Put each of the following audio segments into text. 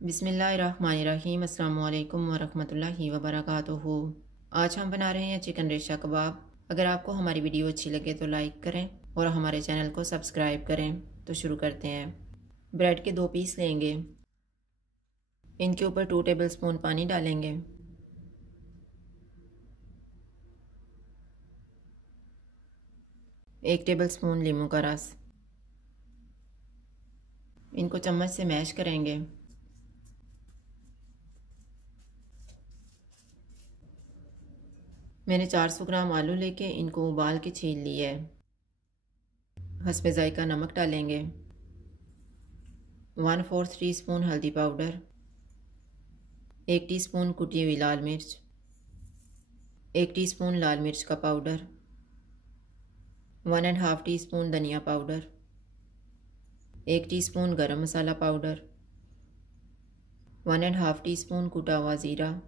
बिस्मिल्लाहिर्रहमानिर्रहीम। अस्सलामु अलैकुम वरहमतुल्लाहि वबरकातुहू। आज हम बना रहे हैं चिकन रेशा कबाब। अगर आपको हमारी वीडियो अच्छी लगे तो लाइक करें और हमारे चैनल को सब्सक्राइब करें। तो शुरू करते हैं। ब्रेड के 2 पीस लेंगे, इनके ऊपर 2 टेबलस्पून पानी डालेंगे। एक टेबलस्पून लीमू का रस, इनको चम्मच से मैश करेंगे। मैंने 400 ग्राम आलू लेके इनको उबाल के छील लिया है। हस्बे ज़ायका नमक डालेंगे, 1/4 टीस्पून हल्दी पाउडर, 1 टीस्पून कुटी हुई लाल मिर्च, 1 टीस्पून लाल मिर्च का पाउडर, 1.5 टीस्पून धनिया पाउडर, 1 टीस्पून गरम मसाला पाउडर, 1.5 टीस्पून कुटा हुआ ज़ीरा।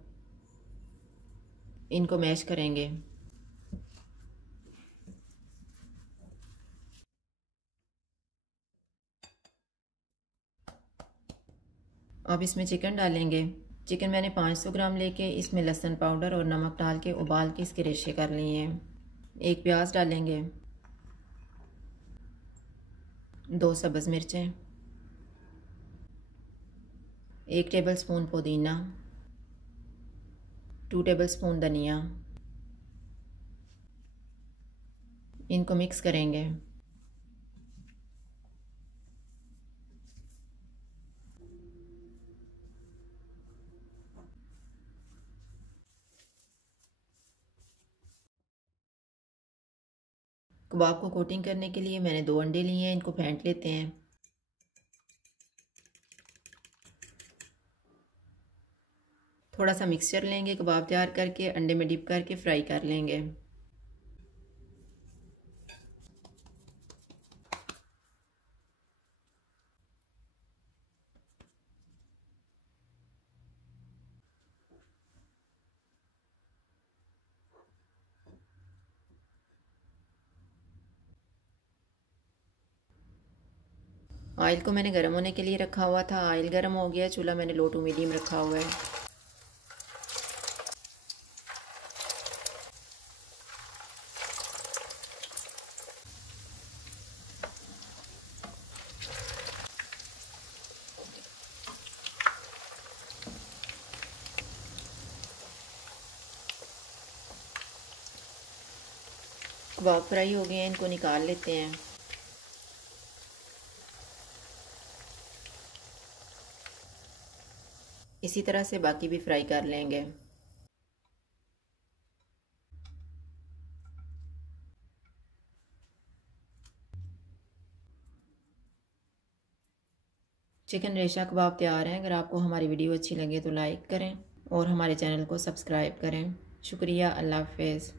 इनको मैश करेंगे। अब इसमें चिकन डालेंगे। चिकन मैंने 500 ग्राम लेके इसमें लहसुन पाउडर और नमक डाल के उबाल के इसके रेशे कर लिए हैं। एक प्याज डालेंगे, 2 सब्ज़ मिर्चें, 1 टेबलस्पून पुदीना, 2 टेबलस्पून धनिया। इनको मिक्स करेंगे। कबाब को कोटिंग करने के लिए मैंने 2 अंडे लिए हैं, इनको फेंट लेते हैं। थोड़ा सा मिक्सचर लेंगे, कबाब तैयार करके अंडे में डिप करके फ्राई कर लेंगे। ऑयल को मैंने गर्म होने के लिए रखा हुआ था। ऑयल गर्म हो गया, चूल्हा मैंने लो टू मीडियम रखा हुआ है। कबाब फ्राई हो गए हैं, इनको निकाल लेते हैं। इसी तरह से बाकी भी फ्राई कर लेंगे। चिकन रेशा कबाब तैयार हैं। अगर आपको हमारी वीडियो अच्छी लगे तो लाइक करें और हमारे चैनल को सब्सक्राइब करें। शुक्रिया। अल्लाह हाफ़िज़।